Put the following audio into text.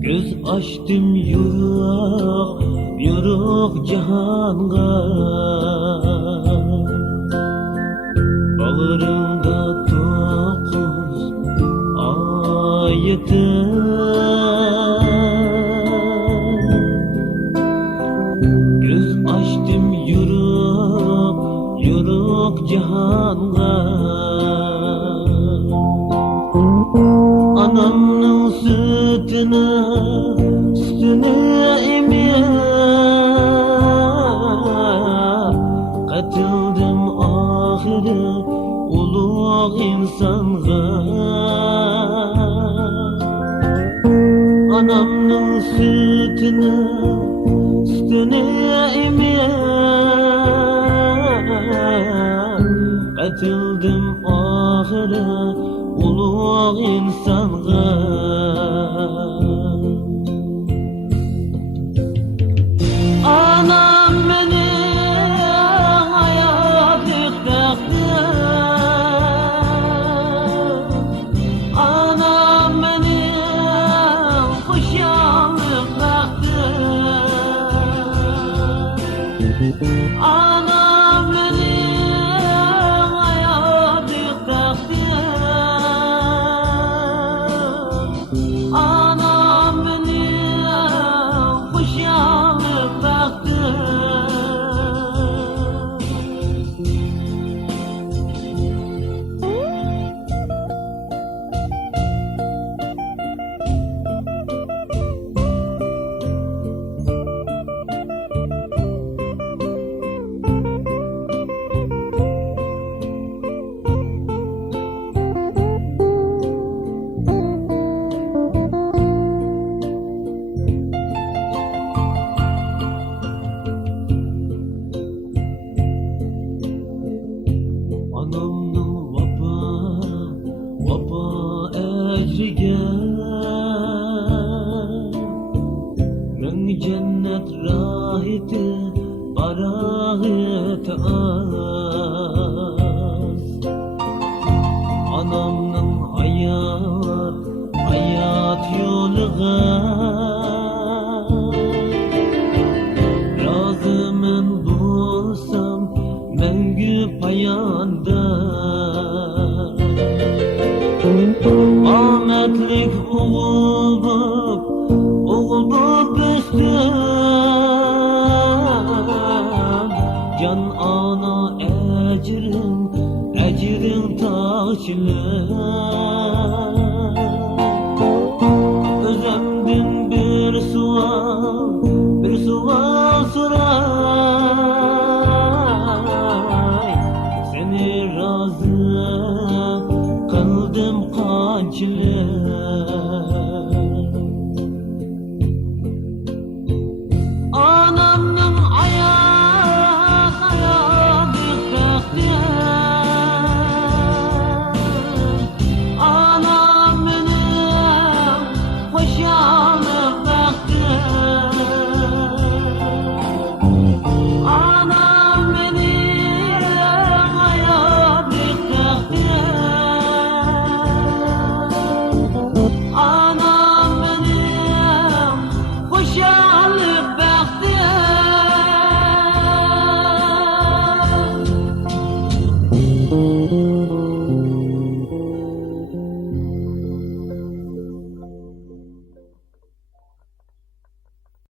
Göz açtım yürek, yürek cihanga. Bağrımda 9 ayeti. Göz açtım yürek, yürek cihanga. Anamның sütüne emir, katildim ahire ulug' insonga. Anamның sütüne emir, katildim ahire ulug' insonga. Anam meni hayotlik baktı, anam meni xushallik baktı, anam meni hayotlik baktı. Anam beni xushallik baktı. Anamның vapa ecrige, men cennet rahiti baragıta az. Anamның hayat yoluga razı men bulsam mengü payanda. Ahmetlik oğul bulup üstüm, can ana ecrin taşlı. Özümdün bir sual soray, seni razı kıldım kançlı. Anamның hayatlik baktı, anam meni xushallik baktı. Anam meni hayotlik baktı. Anam beni xushallik